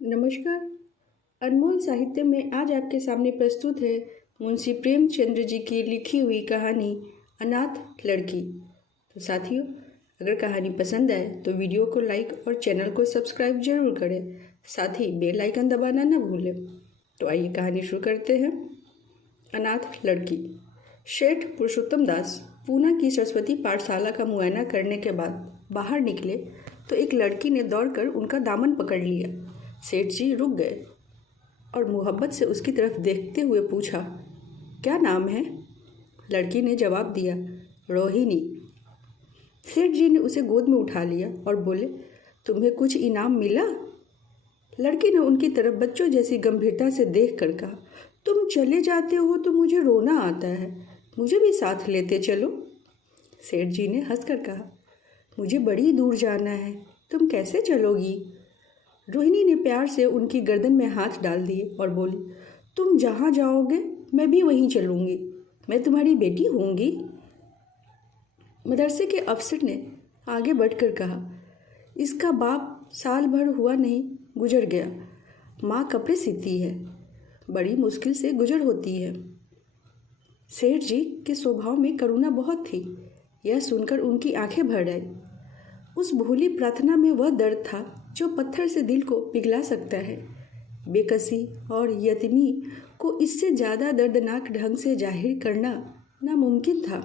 नमस्कार। अनमोल साहित्य में आज आपके सामने प्रस्तुत है मुंशी प्रेमचंद्र जी की लिखी हुई कहानी अनाथ लड़की। तो साथियों, अगर कहानी पसंद आए तो वीडियो को लाइक और चैनल को सब्सक्राइब जरूर करें। साथ ही बेल आइकन दबाना न भूलें। तो आइए कहानी शुरू करते हैं। अनाथ लड़की। शेठ पुरुषोत्तम दास पूना की सरस्वती पाठशाला का मुआयना करने के बाद बाहर निकले तो एक लड़की ने दौड़कर उनका दामन पकड़ लिया। सेठ जी रुक गए और मोहब्बत से उसकी तरफ देखते हुए पूछा, क्या नाम है? लड़की ने जवाब दिया, रोहिणी। सेठ जी ने उसे गोद में उठा लिया और बोले, तुम्हें कुछ इनाम मिला? लड़की ने उनकी तरफ बच्चों जैसी गंभीरता से देख कर कहा, तुम चले जाते हो तो मुझे रोना आता है, मुझे भी साथ लेते चलो। सेठ जी ने हंसकर कहा, मुझे बड़ी दूर जाना है, तुम कैसे चलोगी? रोहिणी ने प्यार से उनकी गर्दन में हाथ डाल दिए और बोली, तुम जहाँ जाओगे मैं भी वहीं चलूँगी, मैं तुम्हारी बेटी होंगी। मदरसे के अफसर ने आगे बढ़कर कहा, इसका बाप साल भर हुआ नहीं गुजर गया, माँ कपड़े सीती है, बड़ी मुश्किल से गुजर होती है। सेठ जी के स्वभाव में करुणा बहुत थी। यह सुनकर उनकी आंखें भर आई। उस भोली प्रार्थना में वह दर्द था जो पत्थर से दिल को पिघला सकता है। बेकसी और यतीमी को इससे ज़्यादा दर्दनाक ढंग से जाहिर करना नामुमकिन था।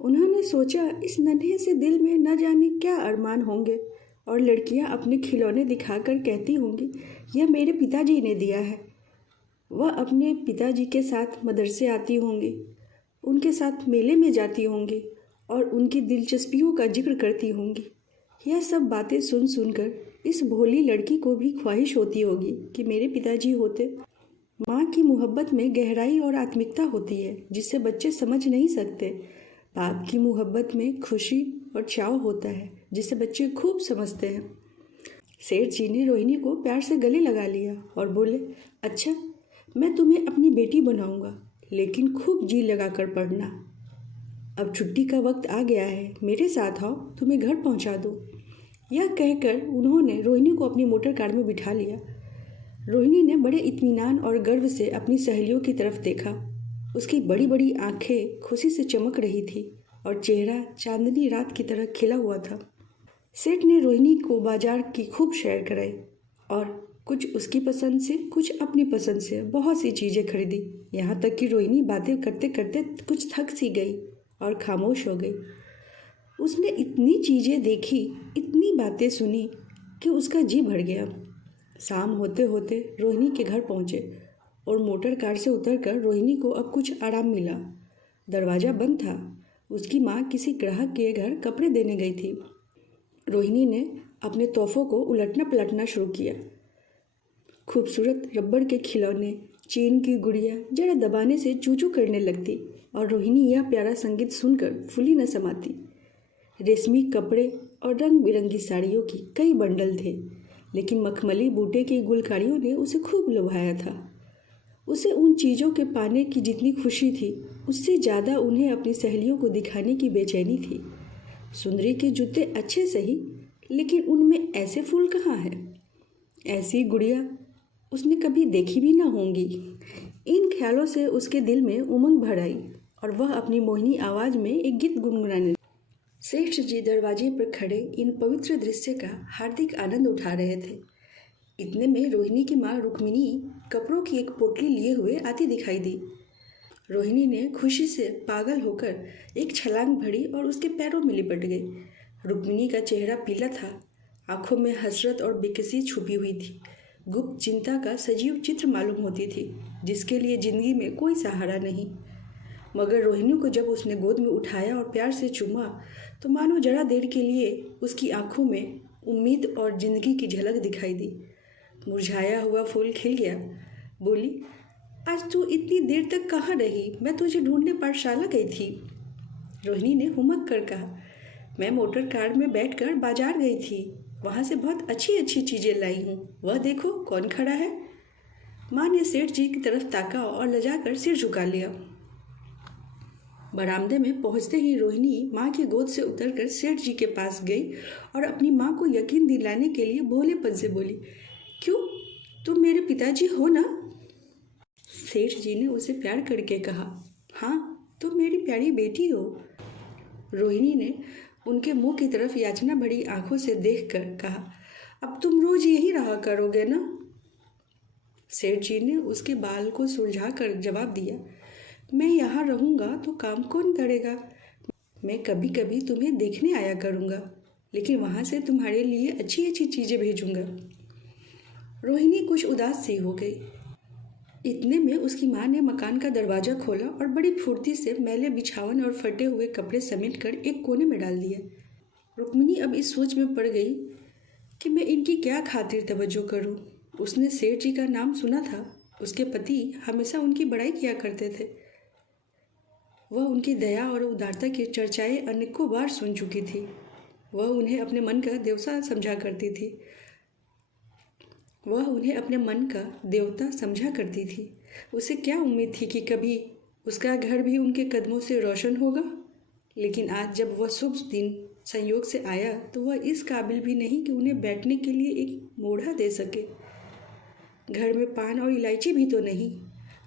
उन्होंने सोचा, इस नन्हे से दिल में न जाने क्या अरमान होंगे और लड़कियां अपने खिलौने दिखाकर कहती होंगी, यह मेरे पिताजी ने दिया है। वह अपने पिताजी के साथ मदरसे आती होंगी, उनके साथ मेले में जाती होंगी और उनकी दिलचस्पियों का जिक्र करती होंगी। यह सब बातें सुन सुनकर इस भोली लड़की को भी ख्वाहिश होती होगी कि मेरे पिताजी होते। माँ की मोहब्बत में गहराई और आत्मिकता होती है जिसे बच्चे समझ नहीं सकते। बाप की मोहब्बत में खुशी और चाव होता है जिसे बच्चे खूब समझते हैं। सेठ जी ने रोहिणी को प्यार से गले लगा लिया और बोले, अच्छा, मैं तुम्हें अपनी बेटी बनाऊंगा, लेकिन खूब जी लगाकर पढ़ना। अब छुट्टी का वक्त आ गया है, मेरे साथ आओ, तुम्हें घर पहुंचा दूं। यह कहकर उन्होंने रोहिणी को अपनी मोटर कार में बिठा लिया। रोहिणी ने बड़े इत्मीनान और गर्व से अपनी सहेलियों की तरफ देखा। उसकी बड़ी बड़ी आंखें खुशी से चमक रही थी और चेहरा चांदनी रात की तरह खिला हुआ था। सेठ ने रोहिणी को बाजार की खूब सैर कराई और कुछ उसकी पसंद से, कुछ अपनी पसंद से बहुत सी चीज़ें खरीदी। यहाँ तक कि रोहिणी बातें करते करते कुछ थक सी गई और खामोश हो गई। उसने इतनी चीज़ें देखी, इतनी बातें सुनी कि उसका जी भर गया। शाम होते होते रोहिणी के घर पहुँचे और मोटर कार से उतरकर रोहिणी को अब कुछ आराम मिला। दरवाज़ा बंद था। उसकी माँ किसी ग्राहक के घर कपड़े देने गई थी। रोहिणी ने अपने तोहफों को उलटना पलटना शुरू किया। खूबसूरत रबड़ के खिलौने, चीन की गुड़िया जरा दबाने से चू चू करने लगती और रोहिणी यह प्यारा संगीत सुनकर फूली न समाती। रेशमी कपड़े और रंग बिरंगी साड़ियों की कई बंडल थे, लेकिन मखमली बूटे की गुलकारियों ने उसे खूब लुभाया था। उसे उन चीज़ों के पाने की जितनी खुशी थी, उससे ज़्यादा उन्हें अपनी सहेलियों को दिखाने की बेचैनी थी। सुंदरी के जूते अच्छे सही, लेकिन उनमें ऐसे फूल कहाँ हैं? ऐसी गुड़िया उसने कभी देखी भी ना होंगी। इन ख्यालों से उसके दिल में उमंग भर आई और वह अपनी मोहिनी आवाज़ में एक गीत गुनगुनाने। सेठ जी दरवाजे पर खड़े इन पवित्र दृश्य का हार्दिक आनंद उठा रहे थे। इतने में रोहिणी की माँ रुक्मिणी कपड़ों की एक पोटली लिए हुए आती दिखाई दी। रोहिणी ने खुशी से पागल होकर एक छलांग भरी और उसके पैरों में लिपट गई। रुक्मिणी का चेहरा पीला था, आंखों में हसरत और बेकसी छुपी हुई थी। गुप्त चिंता का सजीव चित्र मालूम होती थी, जिसके लिए जिंदगी में कोई सहारा नहीं। मगर रोहिणी को जब उसने गोद में उठाया और प्यार से चूमा तो मानो जरा देर के लिए उसकी आंखों में उम्मीद और जिंदगी की झलक दिखाई दी। मुरझाया हुआ फूल खिल गया। बोली, आज तू इतनी देर तक कहाँ रही? मैं तुझे ढूंढने पाठशाला गई थी। रोहिणी ने हुमक कर कहा, मैं मोटर कार में बैठकर बाजार गई थी, वहाँ से बहुत अच्छी अच्छी चीज़ें लाई हूँ। वह देखो कौन खड़ा है। माँ ने सेठ जी की तरफ ताका और लजाकर सिर झुका लिया। बरामदे में पहुंचते ही रोहिणी माँ की गोद से उतरकर सेठ जी के पास गई और अपनी माँ को यकीन दिलाने के लिए भोलेपन से बोली, क्यों, तुम मेरे पिताजी हो ना? सेठ जी ने उसे प्यार करके कहा। हाँ, तुम मेरी प्यारी बेटी हो। रोहिणी ने उनके मुंह की तरफ याचना भरी आंखों से देखकर कहा, अब तुम रोज यही रहा करोगे ना? सेठ जी ने उसके बाल को सुलझा कर जवाब दिया, मैं यहाँ रहूँगा तो काम कौन करेगा? मैं कभी कभी तुम्हें देखने आया करूँगा, लेकिन वहाँ से तुम्हारे लिए अच्छी अच्छी चीज़ें भेजूँगा। रोहिणी कुछ उदास सी हो गई। इतने में उसकी माँ ने मकान का दरवाज़ा खोला और बड़ी फुर्ती से मैले बिछावन और फटे हुए कपड़े समेटकर एक कोने में डाल दिया। रुक्मिणी अब इस सोच में पड़ गई कि मैं इनकी क्या खातिर तवज्जो करूं। उसने सेठ जी का नाम सुना था। उसके पति हमेशा उनकी बड़ाई किया करते थे। वह उनकी दया और उदारता की चर्चाएं अनेकों बार सुन चुकी थी। वह उन्हें अपने मन का देवता समझा करती थी। उसे क्या उम्मीद थी कि कभी उसका घर भी उनके कदमों से रोशन होगा? लेकिन आज जब वह शुभ दिन संयोग से आया तो वह इस काबिल भी नहीं कि उन्हें बैठने के लिए एक मोढ़ा दे सके। घर में पान और इलायची भी तो नहीं।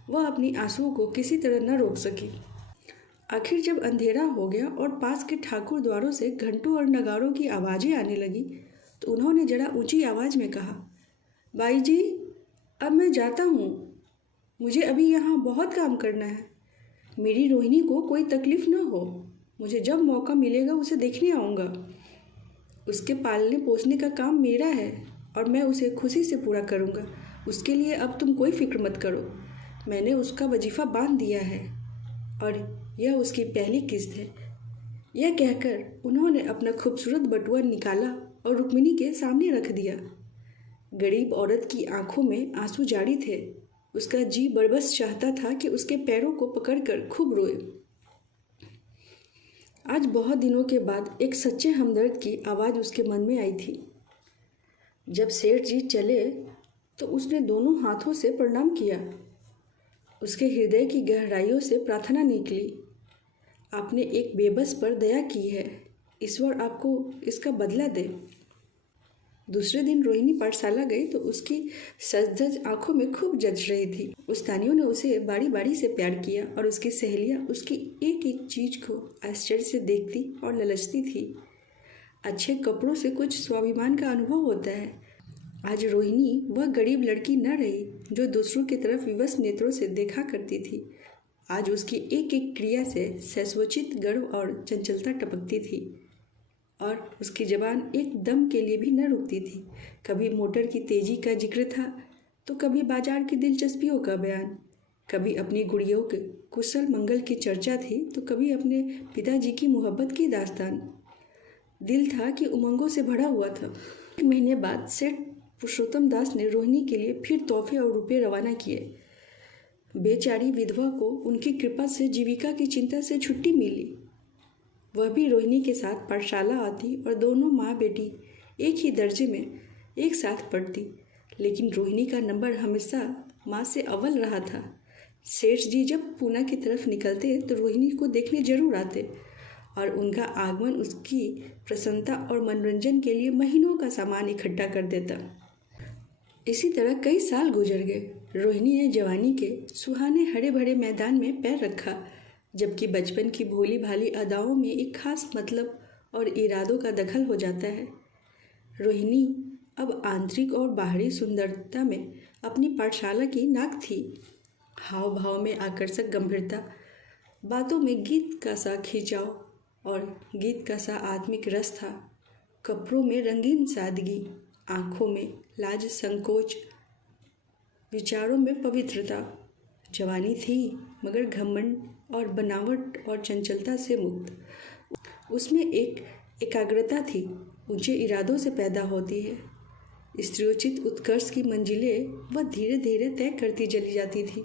वह अपनी आंसुओं को किसी तरह न रोक सकी। आखिर जब अंधेरा हो गया और पास के ठाकुर द्वारों से घंटों और नगारों की आवाज़ें आने लगी तो उन्होंने जरा ऊंची आवाज़ में कहा, बाई जी, अब मैं जाता हूँ। मुझे अभी यहाँ बहुत काम करना है। मेरी रोहिणी को कोई तकलीफ़ न हो। मुझे जब मौका मिलेगा उसे देखने आऊँगा। उसके पालने पोसने का काम मेरा है और मैं उसे खुशी से पूरा करूँगा। उसके लिए अब तुम कोई फिक्र मत करो। मैंने उसका वजीफ़ा बांध दिया है और यह उसकी पहली किस्त है। यह कहकर उन्होंने अपना खूबसूरत बटुआ निकाला और रुक्मिणी के सामने रख दिया। गरीब औरत की आंखों में आंसू जारी थे। उसका जी बरबस चाहता था कि उसके पैरों को पकड़कर खूब रोए। आज बहुत दिनों के बाद एक सच्चे हमदर्द की आवाज़ उसके मन में आई थी। जब सेठ जी चले तो उसने दोनों हाथों से प्रणाम किया। उसके हृदय की गहराइयों से प्रार्थना निकली, आपने एक बेबस पर दया की है। ईश्वर आपको इसका बदला दे। दूसरे दिन रोहिणी पाठशाला गई तो उसकी सजधज आंखों में खूब जच रही थी। उस्तानियों ने उसे बारी बारी से प्यार किया और उसकी सहेलियां उसकी एक एक चीज को आश्चर्य से देखती और ललचती थी। अच्छे कपड़ों से कुछ स्वाभिमान का अनुभव होता है। आज रोहिणी वह गरीब लड़की न रही जो दूसरों की तरफ विवश नेत्रों से देखा करती थी। आज उसकी एक एक क्रिया से सैस्वचित गर्व और चंचलता टपकती थी और उसकी जबान एक दम के लिए भी न रुकती थी। कभी मोटर की तेजी का जिक्र था तो कभी बाजार की दिलचस्पियों का बयान, कभी अपनी गुड़ियों के कुशल मंगल की चर्चा थी तो कभी अपने पिताजी की मोहब्बत की दास्तान। दिल था कि उमंगों से भरा हुआ था। एक महीने बाद सेठ पुरुषोत्तम दास ने रोहिणी के लिए फिर तोहफे और रुपये रवाना किए। बेचारी विधवा को उनकी कृपा से जीविका की चिंता से छुट्टी मिली। वह भी रोहिणी के साथ पाठशाला आती और दोनों माँ बेटी एक ही दर्जे में एक साथ पढ़ती। लेकिन रोहिणी का नंबर हमेशा माँ से अव्वल रहा था। सेठ जी जब पूना की तरफ निकलते तो रोहिणी को देखने जरूर आते और उनका आगमन उसकी प्रसन्नता और मनोरंजन के लिए महीनों का सामान इकट्ठा कर देता। इसी तरह कई साल गुजर गए। रोहिणी ने जवानी के सुहाने हरे भरे मैदान में पैर रखा, जबकि बचपन की भोली भाली अदाओं में एक खास मतलब और इरादों का दखल हो जाता है। रोहिणी अब आंतरिक और बाहरी सुंदरता में अपनी पाठशाला की नाक थी। हाव भाव में आकर्षक गंभीरता, बातों में गीत का सा खिंचाव और गीत का सा आत्मिक रस था। कपड़ों में रंगीन सादगी, आँखों में लाज संकोच, विचारों में पवित्रता। जवानी थी मगर घमंड और बनावट और चंचलता से मुक्त। उसमें एक एकाग्रता थी, ऊंचे इरादों से पैदा होती है। स्त्रियोचित उत्कर्ष की मंजिलें वह धीरे धीरे तय करती चली जाती थी।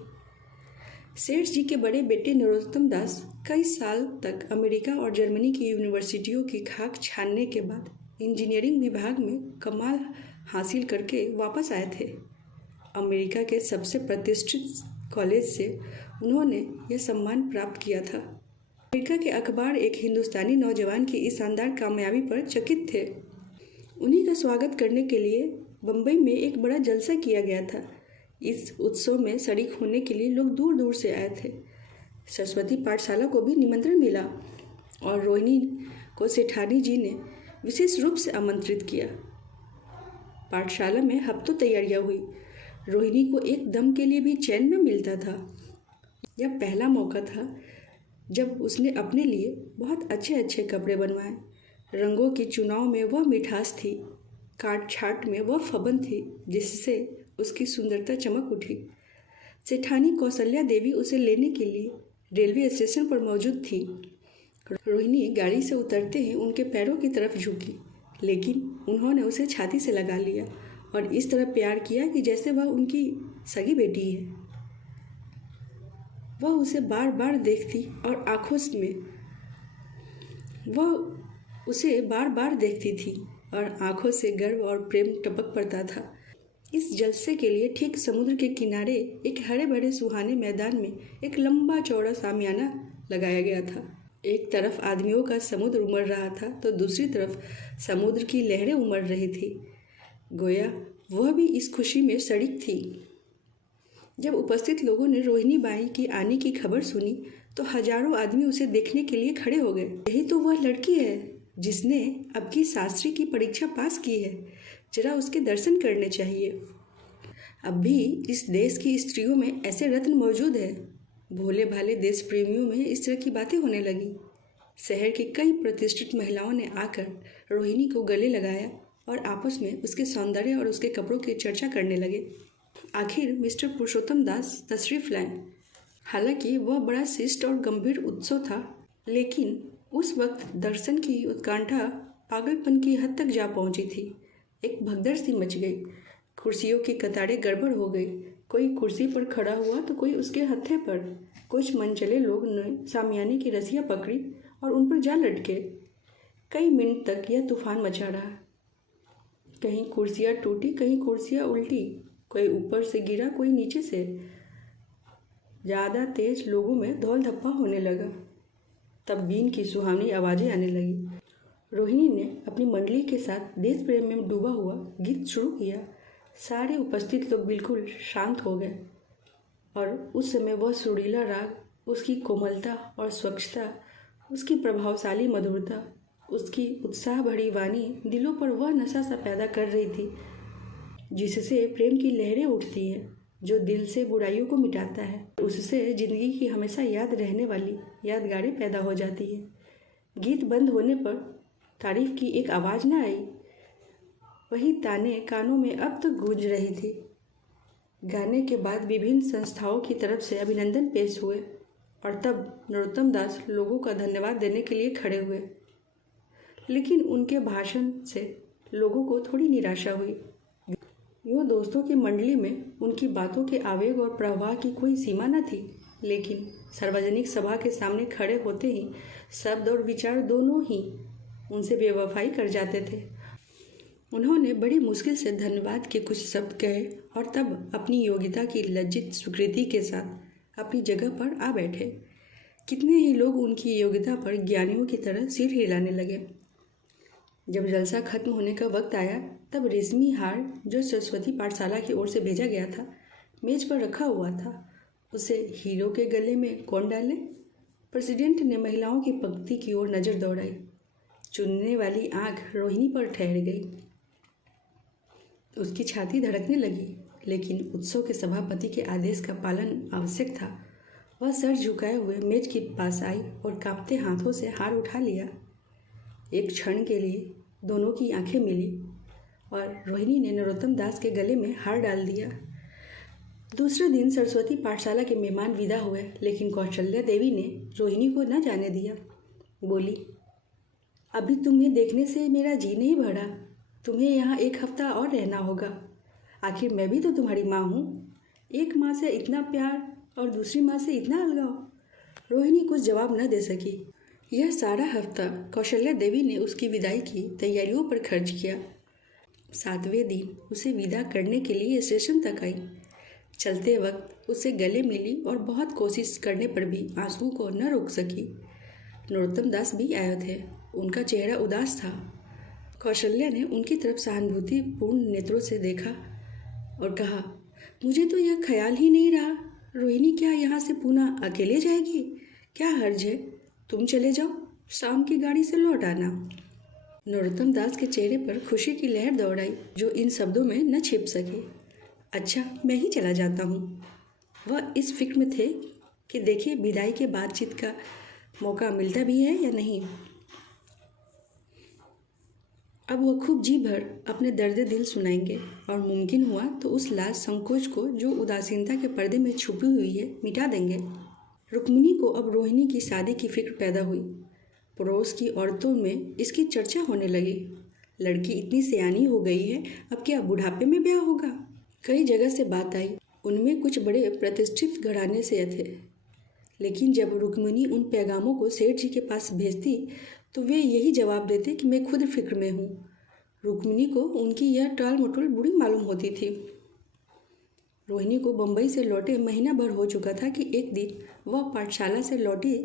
सेठ जी के बड़े बेटे नरोत्तम दास कई साल तक अमेरिका और जर्मनी की यूनिवर्सिटियों की खाक छानने के बाद इंजीनियरिंग विभाग में कमाल हासिल करके वापस आए थे। अमेरिका के सबसे प्रतिष्ठित कॉलेज से उन्होंने यह सम्मान प्राप्त किया था। अमेरिका के अखबार एक हिंदुस्तानी नौजवान की इस शानदार कामयाबी पर चकित थे। उन्हीं का स्वागत करने के लिए बम्बई में एक बड़ा जलसा किया गया था। इस उत्सव में शरीक होने के लिए लोग दूर दूर से आए थे। सरस्वती पाठशाला को भी निमंत्रण मिला और रोहिणी को सेठानी जी ने विशेष रूप से आमंत्रित किया। पाठशाला में हफ्तों तैयारियां हुई। रोहिणी को एक दम के लिए भी चैन न मिलता था। यह पहला मौका था जब उसने अपने लिए बहुत अच्छे अच्छे कपड़े बनवाए। रंगों की चुनाव में वह मिठास थी, काट छाट में वह फबन थी जिससे उसकी सुंदरता चमक उठी। सेठानी कौशल्या देवी उसे लेने के लिए रेलवे स्टेशन पर मौजूद थी। रोहिणी गाड़ी से उतरते ही उनके पैरों की तरफ झुकी, लेकिन उन्होंने उसे छाती से लगा लिया और इस तरह प्यार किया कि जैसे वह उनकी सगी बेटी है। वह उसे बार बार देखती और आंखों से गर्व और प्रेम टपक पड़ता था। इस जलसे के लिए ठीक समुद्र के किनारे एक हरे भरे सुहाने मैदान में एक लंबा चौड़ा सामियाना लगाया गया था। एक तरफ आदमियों का समुद्र उमड़ रहा था तो दूसरी तरफ समुद्र की लहरें उमड़ रही थी। गोया वह भी इस खुशी में शरीक थी। जब उपस्थित लोगों ने रोहिणी बाई की आने की खबर सुनी तो हजारों आदमी उसे देखने के लिए खड़े हो गए। यही तो वह लड़की है जिसने अब की शास्त्री की परीक्षा पास की है, जरा उसके दर्शन करने चाहिए। अब भी इस देश की स्त्रियों में ऐसे रत्न मौजूद है। भोले भाले देश प्रेमियों में इस तरह की बातें होने लगी। शहर की कई प्रतिष्ठित महिलाओं ने आकर रोहिणी को गले लगाया और आपस में उसके सौंदर्य और उसके कपड़ों की चर्चा करने लगे। आखिर मिस्टर पुरुषोत्तम दास तशरीफ लाए। हालांकि वह बड़ा शिष्ट और गंभीर उत्सव था, लेकिन उस वक्त दर्शन की उत्कंठा पागलपन की हद तक जा पहुंची थी। एक भगदड़ सी मच गई। कुर्सियों की कतारें गड़बड़ हो गई। कोई कुर्सी पर खड़ा हुआ तो कोई उसके हत्थे पर। कुछ मनचले लोग ने सामियाने की रस्सियां पकड़ी और उन पर जा लटके। कई मिनट तक यह तूफान मचा रहा। कहीं कुर्सियां टूटी, कहीं कुर्सियां उल्टी, कोई ऊपर से गिरा, कोई नीचे से। ज़्यादा तेज लोगों में धौल धप्पा होने लगा। तब बीन की सुहावनी आवाज़ें आने लगी। रोहिणी ने अपनी मंडली के साथ देश प्रेम में डूबा हुआ गीत शुरू किया। सारे उपस्थित लोग बिल्कुल शांत हो गए और उस समय वह सुरीला राग, उसकी कोमलता और स्वच्छता, उसकी प्रभावशाली मधुरता, उसकी उत्साह भरी वाणी दिलों पर वह नशा सा पैदा कर रही थी जिससे प्रेम की लहरें उठती हैं, जो दिल से बुराइयों को मिटाता है। उससे जिंदगी की हमेशा याद रहने वाली यादगारें पैदा हो जाती है। गीत बंद होने पर तारीफ की एक आवाज़ न आई। वही ताने कानों में अब तक गूंज रही थी। गाने के बाद विभिन्न संस्थाओं की तरफ से अभिनंदन पेश हुए और तब नरोत्तम दास लोगों का धन्यवाद देने के लिए खड़े हुए। लेकिन उनके भाषण से लोगों को थोड़ी निराशा हुई। यूँ दोस्तों की मंडली में उनकी बातों के आवेग और प्रवाह की कोई सीमा न थी, लेकिन सार्वजनिक सभा के सामने खड़े होते ही शब्द और विचार दोनों ही उनसे बेवफाई कर जाते थे। उन्होंने बड़ी मुश्किल से धन्यवाद के कुछ शब्द कहे और तब अपनी योग्यता की लज्जित स्वीकृति के साथ अपनी जगह पर आ बैठे। कितने ही लोग उनकी योग्यता पर ज्ञानियों की तरह सिर हिलाने लगे। जब जलसा खत्म होने का वक्त आया तब रेशमी हार जो सरस्वती पाठशाला की ओर से भेजा गया था मेज पर रखा हुआ था। उसे हीरो के गले में कौन डाले? प्रेसिडेंट ने महिलाओं की पंक्ति की ओर नज़र दौड़ाई। चुनने वाली आंख रोहिणी पर ठहर गई। उसकी छाती धड़कने लगी, लेकिन उत्सव के सभापति के आदेश का पालन आवश्यक था। वह सर झुकाए हुए मेज के पास आई और कांपते हाथों से हार उठा लिया। एक क्षण के लिए दोनों की आंखें मिली और रोहिणी ने नरोत्तम दास के गले में हार डाल दिया। दूसरे दिन सरस्वती पाठशाला के मेहमान विदा हुए, लेकिन कौशल्या देवी ने रोहिणी को न जाने दिया। बोली, अभी तुम्हें देखने से मेरा जी नहीं भरा। तुम्हें यहाँ एक हफ्ता और रहना होगा। आखिर मैं भी तो तुम्हारी माँ हूँ। एक माँ से इतना प्यार और दूसरी माँ से इतना अलगाव। रोहिणी कुछ जवाब न दे सकी। यह सारा हफ्ता कौशल्या देवी ने उसकी विदाई की तैयारियों पर खर्च किया। 7वें दिन उसे विदा करने के लिए स्टेशन तक आई। चलते वक्त उससे गले मिली और बहुत कोशिश करने पर भी आंसुओं को न रोक सकी। नरोत्तम दास भी आए थे। उनका चेहरा उदास था। कौशल्या ने उनकी तरफ सहानुभूतिपूर्ण नेत्रों से देखा और कहा, मुझे तो यह ख्याल ही नहीं रहा, रोहिणी क्या यहाँ से पूना अकेले जाएगी? क्या हर्ज है, तुम चले जाओ, शाम की गाड़ी से लौट आना। नरोत्तम दास के चेहरे पर खुशी की लहर दौड़ आई, जो इन शब्दों में न छिप सके। अच्छा, मैं ही चला जाता हूँ। वह इस फिक्र में थे कि देखिए विदाई के बातचीत का मौका मिलता भी है या नहीं। अब वह खूब जी भर अपने दर्द दिल सुनाएंगे और मुमकिन हुआ तो उस लाज संकोच को जो उदासीनता के पर्दे में छुपी हुई है मिटा देंगे। रुक्मिणी को अब रोहिणी की शादी की फिक्र पैदा हुई। पड़ोस की औरतों में इसकी चर्चा होने लगी। लड़की इतनी सयानी हो गई है, अब क्या बुढ़ापे में ब्याह होगा? कई जगह से बात आई, उनमें कुछ बड़े प्रतिष्ठित घराने से थे। लेकिन जब रुक्मिणी उन पैगामों को सेठ जी के पास भेजती तो वे यही जवाब देते कि मैं खुद फिक्र में हूँ। रुक्मिणी को उनकी यह टाल मटोल बुरी मालूम होती थी। रोहिणी को बम्बई से लौटे महीना भर हो चुका था कि एक दिन वह पाठशाला से लौटी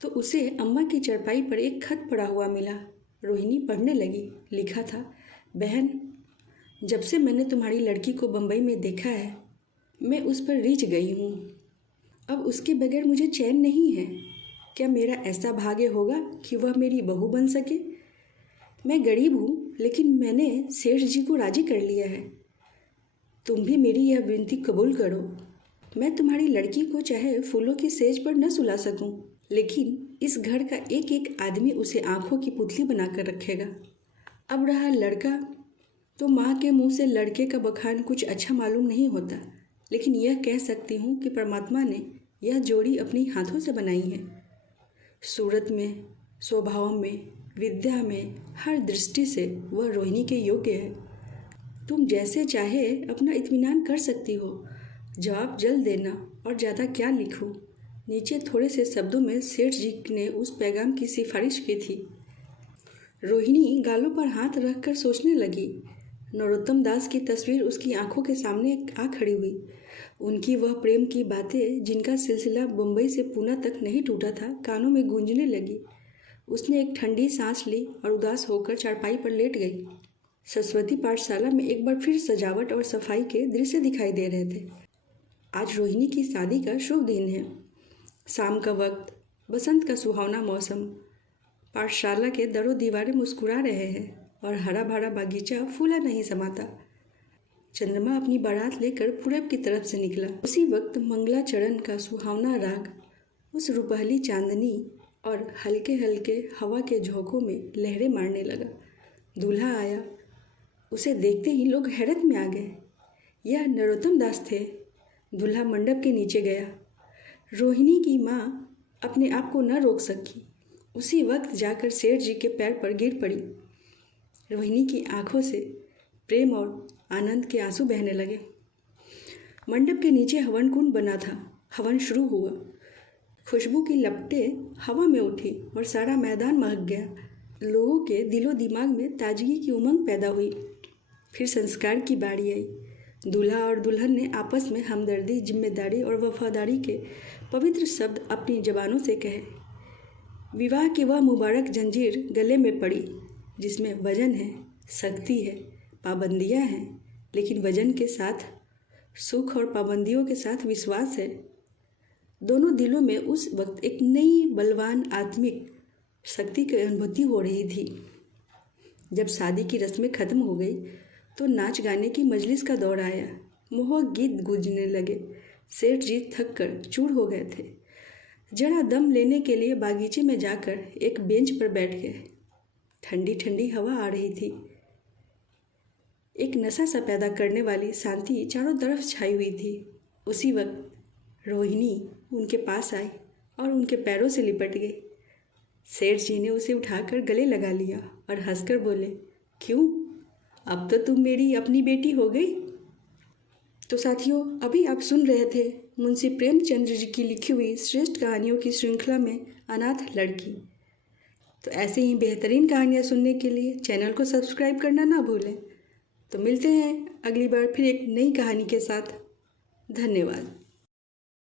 तो उसे अम्मा की चरपाई पर एक खत पड़ा हुआ मिला। रोहिणी पढ़ने लगी। लिखा था, बहन, जब से मैंने तुम्हारी लड़की को बम्बई में देखा है मैं उस पर रीझ गई हूँ। अब उसके बगैर मुझे चैन नहीं है। क्या मेरा ऐसा भाग्य होगा कि वह मेरी बहू बन सके? मैं गरीब हूँ, लेकिन मैंने सेठ जी को राजी कर लिया है। तुम भी मेरी यह विनती कबूल करो। मैं तुम्हारी लड़की को चाहे फूलों की सेज पर न सुला सकूं, लेकिन इस घर का एक एक आदमी उसे आंखों की पुतली बनाकर रखेगा। अब रहा लड़का, तो माँ के मुंह से लड़के का बखान कुछ अच्छा मालूम नहीं होता, लेकिन यह कह सकती हूँ कि परमात्मा ने यह जोड़ी अपनी हाथों से बनाई है। सूरत में, स्वभाव में, विद्या में, हर दृष्टि से वह रोहिणी के योग्य है। तुम जैसे चाहे अपना इत्मीनान कर सकती हो। जवाब जल्द देना, और ज़्यादा क्या लिखूं? नीचे थोड़े से शब्दों में सेठ जी ने उस पैगाम की सिफारिश की थी। रोहिणी गालों पर हाथ रखकर सोचने लगी। नरोत्तम दास की तस्वीर उसकी आंखों के सामने आ खड़ी हुई। उनकी वह प्रेम की बातें, जिनका सिलसिला बम्बई से पूना तक नहीं टूटा था, कानों में गूंजने लगी। उसने एक ठंडी सांस ली और उदास होकर चारपाई पर लेट गई। सरस्वती पाठशाला में एक बार फिर सजावट और सफाई के दृश्य दिखाई दे रहे थे। आज रोहिणी की शादी का शुभ दिन है। शाम का वक्त, बसंत का सुहावना मौसम, पाठशाला के दरों दीवारें मुस्कुरा रहे हैं और हरा भरा बागीचा फूला नहीं समाता। चंद्रमा अपनी बारात लेकर पूरब की तरफ से निकला। उसी वक्त मंगलाचरण का सुहावना राग उस रुपहली चांदनी और हल्के हल्के हवा के झोंकों में लहरें मारने लगा। दूल्हा आया। उसे देखते ही लोग हैरत में आ गए। यह नरोत्तम दास थे। दूल्हा मंडप के नीचे गया। रोहिणी की माँ अपने आप को न रोक सकी। उसी वक्त जाकर सेठ जी के पैर पर गिर पड़ी। रोहिणी की आंखों से प्रेम और आनंद के आंसू बहने लगे। मंडप के नीचे हवन कुंड बना था। हवन शुरू हुआ। खुशबू की लपटें हवा में उठी और सारा मैदान महक गया। लोगों के दिलो दिमाग में ताजगी की उमंग पैदा हुई। फिर संस्कार की बारी आई। दूल्हा और दुल्हन ने आपस में हमदर्दी, जिम्मेदारी और वफादारी के पवित्र शब्द अपनी जबानों से कहे। विवाह की वह मुबारक जंजीर गले में पड़ी, जिसमें वजन है, शक्ति है, पाबंदियां हैं, लेकिन वजन के साथ सुख और पाबंदियों के साथ विश्वास है। दोनों दिलों में उस वक्त एक नई बलवान आत्मिक शक्ति की अनुभूति हो रही थी। जब शादी की रस्में खत्म हो गई तो नाच गाने की मजलिस का दौर आया। मोहक गीत गूंजने लगे। सेठ जी थक कर चूर हो गए थे। जरा दम लेने के लिए बागीचे में जाकर एक बेंच पर बैठ गए। ठंडी ठंडी हवा आ रही थी। एक नशा सा पैदा करने वाली शांति चारों तरफ छाई हुई थी। उसी वक्त रोहिणी उनके पास आई और उनके पैरों से लिपट गई। सेठ जी ने उसे उठाकर गले लगा लिया और हंसकर बोले, क्यों, अब तो तुम मेरी अपनी बेटी हो गई। तो साथियों, अभी आप सुन रहे थे मुंशी प्रेमचंद्र जी की लिखी हुई श्रेष्ठ कहानियों की श्रृंखला में अनाथ लड़की। तो ऐसे ही बेहतरीन कहानियाँ सुनने के लिए चैनल को सब्सक्राइब करना ना भूलें। तो मिलते हैं अगली बार फिर एक नई कहानी के साथ। धन्यवाद।